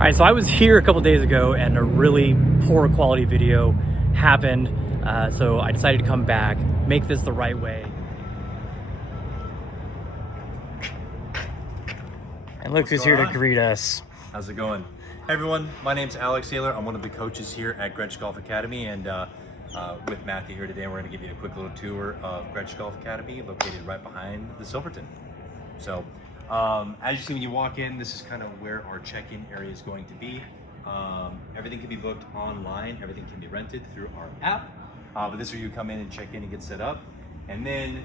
Alright, so I was here a couple days ago and a really poor quality video happened, so I decided to come back, make this the right way. And look who's here to greet us. How's it going? Hey everyone, my name's Alex Taylor. I'm one of the coaches here at Grestch Golf Academy, and with Matthew here today, we're going to give you a quick little tour of Grestch Golf Academy, located right behind the Silverton. So, as you see when you walk in, this is kind of where our check-in area is going to be. Everything can be booked online, everything can be rented through our app, but this is where you come in and check in and get set up. And then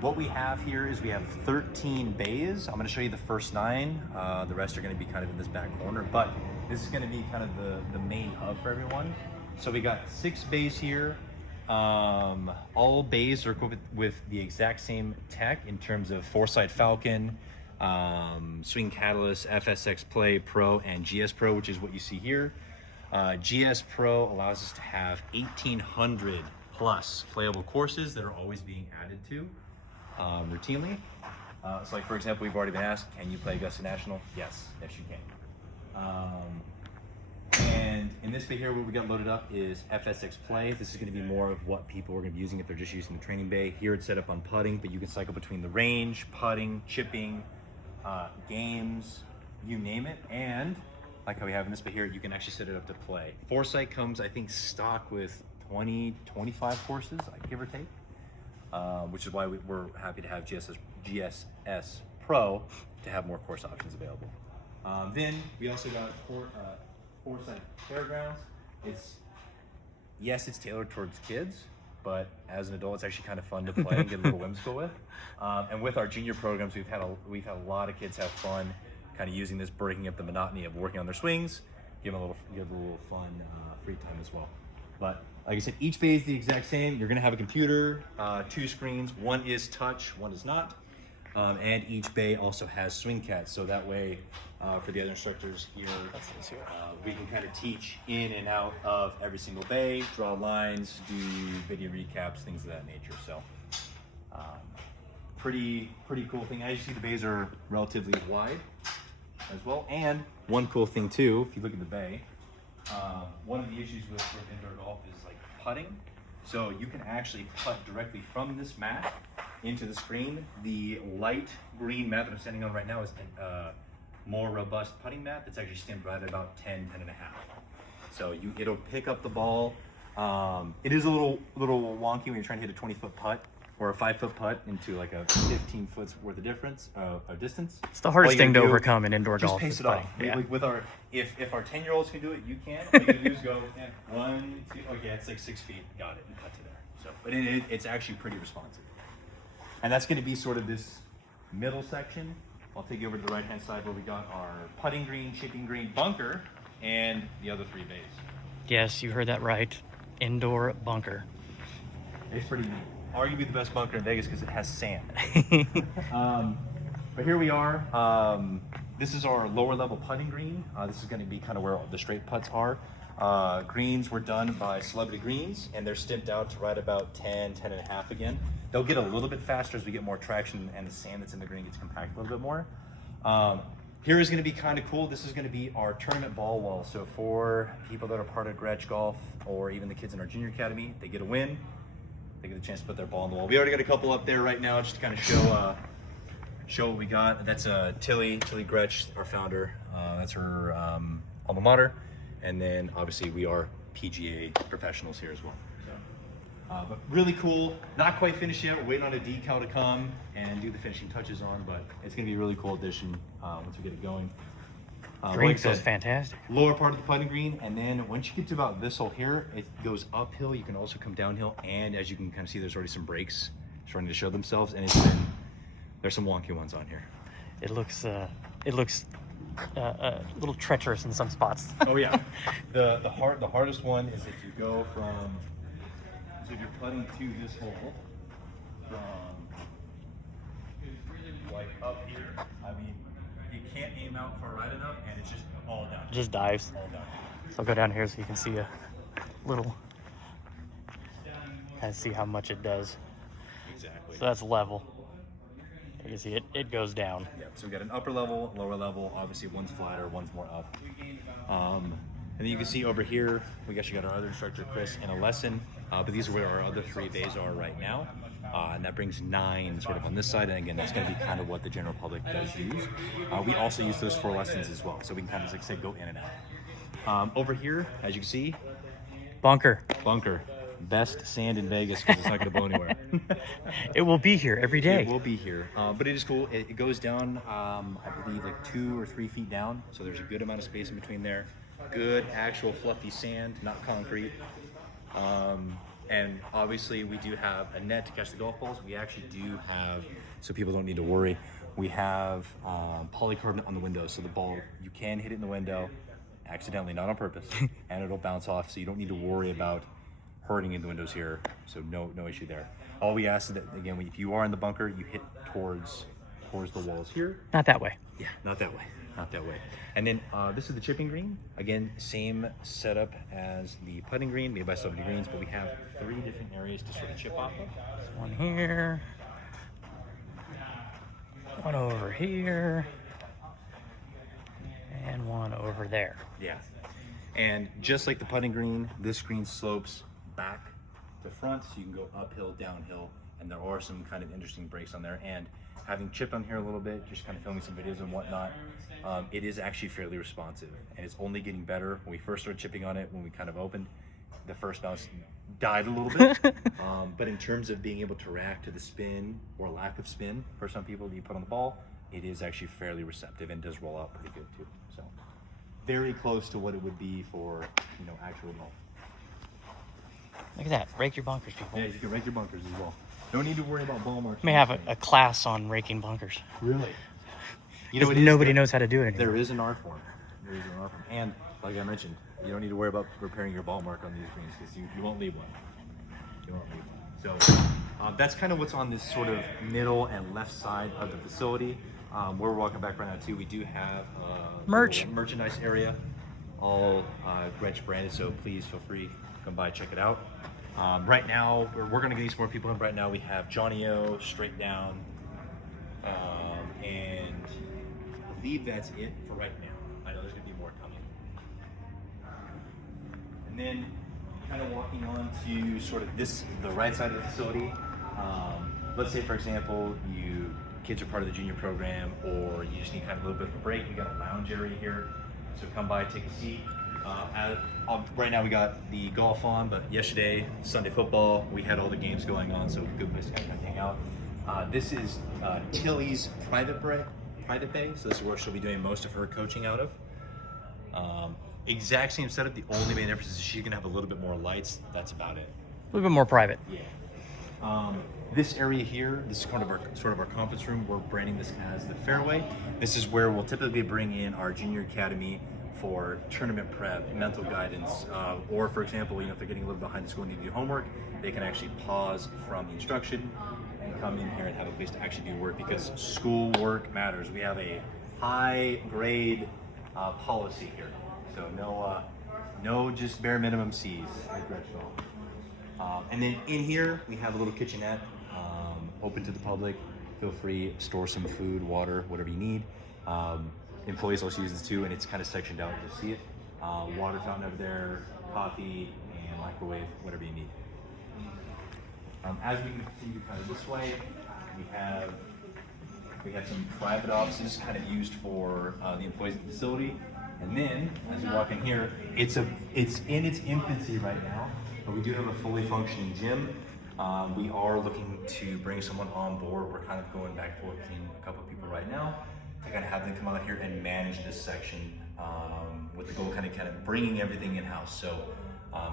what we have here is we have 13 bays. I'm going to show you the first 9. The rest are going to be kind of in this back corner, but this is going to be kind of the main hub for everyone. So we got 6 bays here. All bays are equipped with the exact same tech in terms of Foresight Falcon, Swing Catalyst, FSX Play Pro, and GS Pro, which is what you see here. GS Pro allows us to have 1,800 plus playable courses that are always being added to routinely. So like for example, we've already been asked, can you play Augusta National? Yes, you can. And in this bit here, what we got loaded up is FSX Play. This is going to be more of what people are going to be using if they're just using the training bay. Here it's set up on putting, but you can cycle between the range, putting, chipping, games, you name it. And like how we have in this bit here, you can actually set it up to play. Foresight comes, I think, stock with 20-25 courses, give or take, which is why we're happy to have GSS Pro to have more course options available. Then we also got Foresight Fairgrounds. It's tailored towards kids, but as an adult, it's actually kind of fun to play and get a little whimsical with. And with our junior programs, we've had a lot of kids have fun, kind of using this, breaking up the monotony of working on their swings, give them a little fun free time as well. But like I said, each bay is the exact same. You're going to have a computer, 2 screens. One is touch, one is not. And each bay also has swing cats, so that way for the other instructors here, we can kind of teach in and out of every single bay, draw lines, do video recaps, things of that nature. So pretty cool thing. As you see, the bays are relatively wide as well. And one cool thing too, if you look at the bay, one of the issues with indoor golf is like putting. So you can actually putt directly from this mat into the screen. The light green mat that I'm standing on right now is a more robust putting mat that's actually stamped right at about 10 and a half. So it'll pick up the ball. It is a little wonky when you're trying to hit a 20-foot putt or a 5-foot putt into like a 15 foot's worth of difference of distance. It's the hardest thing to overcome in indoor golf. Just pace it off. Yeah. With our if our 10-year-olds can do it, you can. All you gotta do is go 1, 2. Okay, it's like 6 feet. Got it. And cut to there. So, but it's actually pretty responsive. And that's going to be sort of this middle section. I'll take you over to the right-hand side where we got our putting green, chipping green, bunker, and the other 3 bays. Yes, you heard that right. Indoor bunker. It's pretty neat. Arguably the best bunker in Vegas because it has sand. But here we are. This is our lower level putting green. This is going to be kind of where the straight putts are. Greens were done by Celebrity Greens, and they're stimped out to right about 10 and a half again. They'll get a little bit faster as we get more traction and the sand that's in the green gets compacted a little bit more. Here is going to be kind of cool. This is going to be our tournament ball wall. So for people that are part of Grestch Golf or even the kids in our junior academy, they get a win. They get a chance to put their ball on the wall. We already got a couple up there right now just to kind of show what we got. That's Tilly Gretsch, our founder. That's her alma mater. And then obviously we are PGA professionals here as well. So, but really cool. Not quite finished yet. We're waiting on a decal to come and do the finishing touches on, but it's going to be a really cool addition once we get it going. Green feels fantastic. Lower part of the putting green, and then once you get to about this hole here, it goes uphill. You can also come downhill, and as you can kind of see, there's already some breaks starting to show themselves, and there's some wonky ones on here. It looks a little treacherous in some spots. Oh yeah, the hardest one is if you go from, so if you're putting to this hole from like up here, I mean, you can't aim out far right enough, and it's just all down. It just dives. All down. So I'll go down here so you can see a little, kind of see how much it does. Exactly. So that's level. You can see it goes down. Yeah, so we got an upper level, lower level. Obviously, one's flatter, one's more up. then you can see over here, we actually got our other instructor, Chris, in a lesson. But these are where our other 3 bays are right now. And that brings 9 sort of on this side. And again, that's going to be kind of what the general public does use. We also use those for lessons as well. So we can kind of, like I said, go in and out. Over here, as you can see, Bunker. Best sand in Vegas because it's not going to blow anywhere. It will be here every day. It will be here, but it is cool. It goes down, I believe, like 2 or 3 feet down, so there's a good amount of space in between there. Good actual fluffy sand, not concrete. And obviously we do have a net to catch the golf balls. We actually do have, so people don't need to worry, we have polycarbonate on the window, so the ball, you can hit it in the window accidentally, not on purpose, and it'll bounce off, so you don't need to worry about hurting in the windows here, so no issue there. All we ask is that, again, if you are in the bunker, you hit towards the walls here. Not that way. Yeah, not that way. And then this is the chipping green. Again, same setup as the putting green, made by 70 Greens, but we have 3 different areas to sort of chip off of. One here, one over here, and one over there. Yeah. And just like the putting green, this green slopes back to front, so you can go uphill, downhill, and there are some kind of interesting breaks on there. And having chipped on here a little bit, just kind of filming some videos and whatnot, it is actually fairly responsive, and it's only getting better. When we first started chipping on it, when we kind of opened, the first bounce died a little bit. But in terms of being able to react to the spin or lack of spin for some people that you put on the ball, it is actually fairly receptive and does roll out pretty good too. So very close to what it would be for, actual golf. Look at that. Rake your bunkers, people. Yeah, you can rake your bunkers as well. No need to worry about ball marks. May have a class on raking bunkers. Really? Nobody knows how to do it anymore. There is an art form. And like I mentioned, you don't need to worry about repairing your ball mark on these greens because you won't leave one. So that's kind of what's on this sort of middle and left side of the facility. Where we're walking back right now too, we do have a merchandise area, all Grestch branded, so please feel free to come by, check it out. Right now, we're going to get these more people in. Right now we have Johnny O, Straight Down, and I believe that's it for right now. I know there's going to be more coming. And then kind of walking on to sort of the right side of the facility. Let's say, for example, kids are part of the junior program, or you just need kind of a little bit of a break. You got a lounge area here, so come by, take a seat. Right now we got the golf on, but yesterday, Sunday football, we had all the games going on, so good place to kind of hang out. This is Tilly's private bay, so this is where she'll be doing most of her coaching out of. Exact same setup, the only main difference is she's gonna have a little bit more lights, that's about it. A little bit more private. Yeah. This area here, this is kind of sort of our conference room. We're branding this as the fairway. This is where we'll typically bring in our junior academy for tournament prep, mental guidance, or for example, if they're getting a little behind the school and need to do homework, they can actually pause from the instruction and come in here and have a place to actually do work, because school work matters. We have a high grade policy here, so no just bare minimum C's at Grestch. And then in here we have a little kitchenette, open to the public. Feel free, store some food, water, whatever you need. Employees also use this too, and it's kind of sectioned out. You'll see it. Water fountain over there, coffee, and microwave, whatever you need. As we continue kind of this way, we have some private offices kind of used for the employees of the facility. And then, as you walk in here, it's in its infancy right now, but we do have a fully functioning gym. We are looking to bring someone on board. We're kind of going back and forth between a couple of people right now to kind of have them come out here and manage this section, with the goal kind of bringing everything in-house. So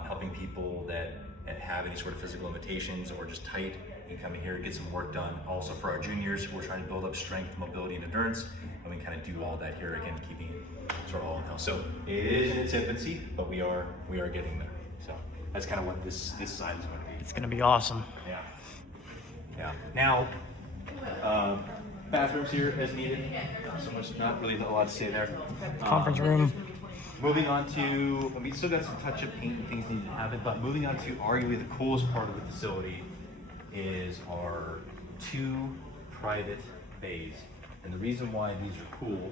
helping people that have any sort of physical limitations or just tight, you can come in here and get some work done. Also for our juniors, we're trying to build up strength, mobility, and endurance, and we kind of do all that here, again, keeping it sort of all in-house. So it is in its infancy, but we are getting there. So that's kind of what this side is going to be. It's going to be awesome. Yeah. Now, bathrooms here as needed. So much, not really a lot to say there. Conference room. Moving on to, we still got some touch-up paint and things needed to happen, but moving on to arguably the coolest part of the facility is our 2 private bays. And the reason why these are cool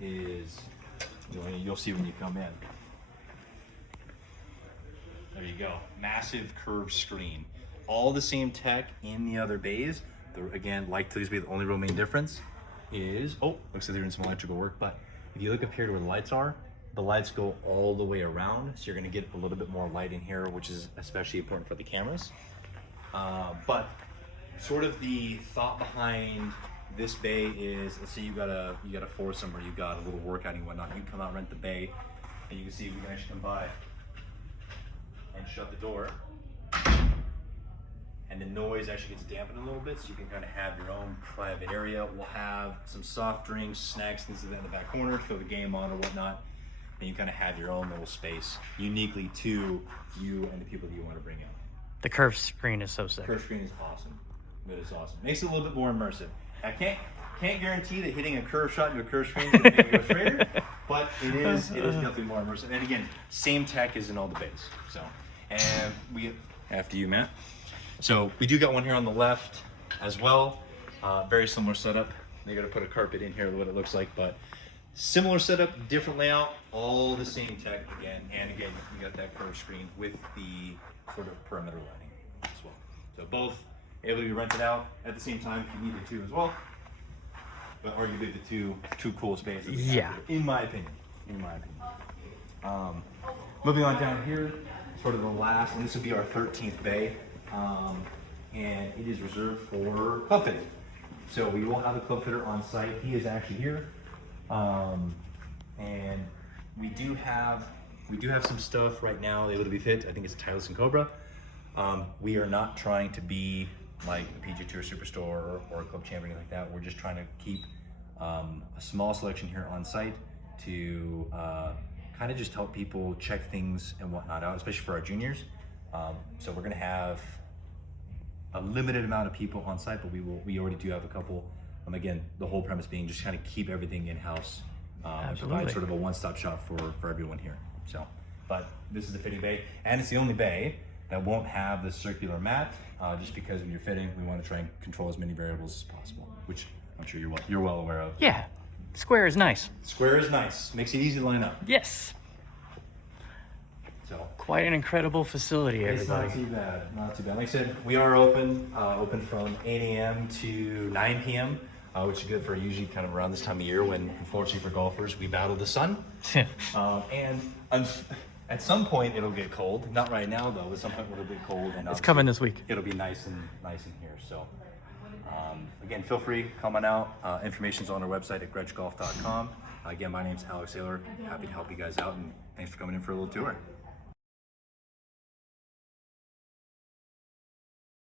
is, you'll see when you come in. There you go. Massive curved screen. All the same tech in the other bays. Again, like Tilly's bay, the only real main difference is, looks like they're doing some electrical work, but if you look up here to where the lights are, the lights go all the way around, so you're gonna get a little bit more light in here, which is especially important for the cameras. But sort of the thought behind this bay is, let's say you got a foursome or you got a little workout and whatnot, you can come out and rent the bay, and you can see we can actually come by and shut the door, and the noise actually gets dampened a little bit, so you can kind of have your own private area. We'll have some soft drinks, snacks, things like that in the back corner, throw the game on or whatnot, and you kind of have your own little space uniquely to you and the people that you want to bring in. The curved screen is so sick. Curved screen is awesome. It is awesome. Makes it a little bit more immersive. I can't guarantee that hitting a curve shot into a curved screen is going to make it go straighter, but it is definitely more immersive. And again, same tech is in all the bays. So, and we, after you, Matt. So we do got one here on the left as well. Very similar setup. They got to put a carpet in here, what it looks like, but similar setup, different layout, all the same tech again. And again, you got that curved screen with the sort of perimeter lighting as well. So both able to be rented out at the same time if you needed to as well. But arguably the two coolest bays. Yeah. In my opinion. Moving on down here, sort of the last, and this would be our 13th bay. And it is reserved for club fitting. So we will have a club fitter on site. He is actually here. And we do have some stuff right now able to be fit. I think it's Tireless and Cobra. We are not trying to be like a PGA Tour Superstore or a club champion like that. We're just trying to keep a small selection here on site to kind of just help people check things and whatnot out, especially for our juniors. So we're gonna have a limited amount of people on site, but we already do have a couple. Again, the whole premise being just kind of keep everything in-house, provide sort of a one-stop shop for everyone here. So, but this is the fitting bay, and it's the only bay that won't have the circular mat, just because when you're fitting, we want to try and control as many variables as possible, which I'm sure you're well aware of. Yeah, square is nice. Square is nice, makes it easy to line up. Yes. So quite an incredible facility, everybody. It's not too bad, not too bad. Like I said, we are open from 8 a.m. to 9 p.m., which is good for usually kind of around this time of year when, unfortunately for golfers, we battle the sun. And at some point it'll get cold. Not right now though. At some point it'll get cold, and It's coming this week. It'll be nice in here. So again, feel free, come on out. Information's on our website at grestchgolf.com. Again, my name's Alex Saylor. Happy to help you guys out, and thanks for coming in for a little tour.